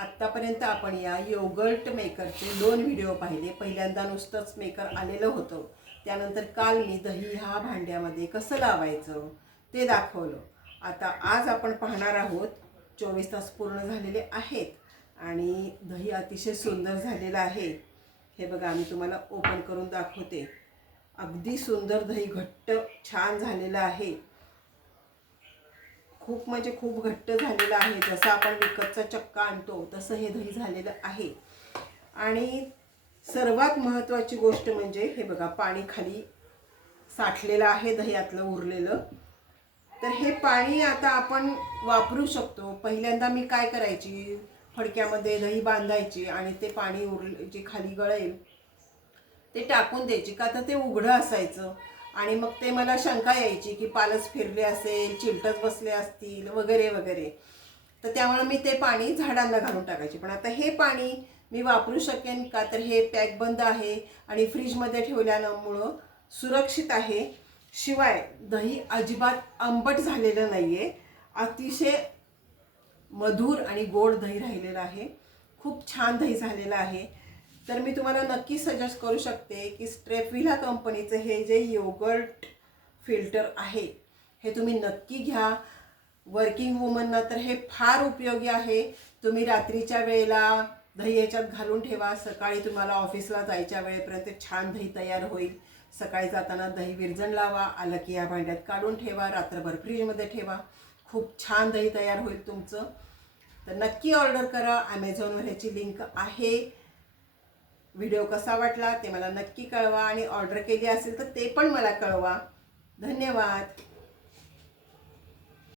आत्तापर्यंत आपण या योगर्ट मेकरचे दोन व्हिडिओ पाहिले. पहिल्यांदा नुसतंच मेकर आलेलं होतं. त्यानंतर काल मी दही ह्या भांड्यामध्ये कसं लावायचं ते दाखवलं. आता आज आपण पाहणार आहोत चोवीस तास पूर्ण झालेले आहेत आणि दही अतिशय सुंदर झालेलं आहे. हे बघा मी तुम्हाला ओपन करून दाखवते. अगदी सुंदर दही घट्ट छान झालेलं आहे. खूप म्हणजे खूप घट्ट झालेलं आहे. जसं आपण विकतचा चक्का आणतो तसं हे दही झालेलं आहे. आणि सर्वात महत्त्वाची गोष्ट म्हणजे हे बघा पाणी खाली साठलेलं आहे दह्यातलं उरलेलं. तर हे पाणी आता आपण वापरू शकतो. पहिल्यांदा मी काय करायची? फडक्यामध्ये दही बांधायची आणि ते पाणी उरले जे खाली गळेल ते टाकून द्यायची. का तर ते उघडं असायचं. आणि मग ते मला शंका यायची की पालच फिरले असेल चिलटच बसले असतील वगैरे वगैरे. तर त्यामुळे मी ते पाणी झाडांना घालून टाकायचे. पण आता हे पाणी मी वापरू शकेन का? तर हे पॅक बंद आहे आणि फ्रीजमध्ये ठेवल्यामुळं सुरक्षित आहे. शिवाय दही अजिबात आंबट झालेलं नाही आहे अतिशय मधुर आणि गोड दही राहिलेलं आहे. खूप छान दही झालेलं आहे. तर मी तुम्हाला नक्की सजेस्ट करू शकते की स्ट्रेपविला कंपनीचं हे जे योगर्ट फिल्टर आहे हे तुम्ही नक्की घ्या. वर्किंग वुमनना तर हे फार उपयोगी आहे. तुम्ही रात्रीच्या वेळेला दही याच्यात घालून ठेवा. सकाळी तुम्हाला ऑफिसला जायच्या वेळेपर्यंत छान दही तयार होईल. सकाळी जाताना दही विरजण लावा आलं की या भांड्यात काढून ठेवा रात्रभर फ्रीजमध्ये ठेवा. खूप छान दही तयार होईल तुमचं. तर नक्की ऑर्डर करा. ॲमेझॉनवर ह्याची लिंक आहे. व्हिडिओ कसा वाटला ते मला नक्की कळवा आणि ऑर्डर केली असेल तर ते पण मला कळवा. धन्यवाद.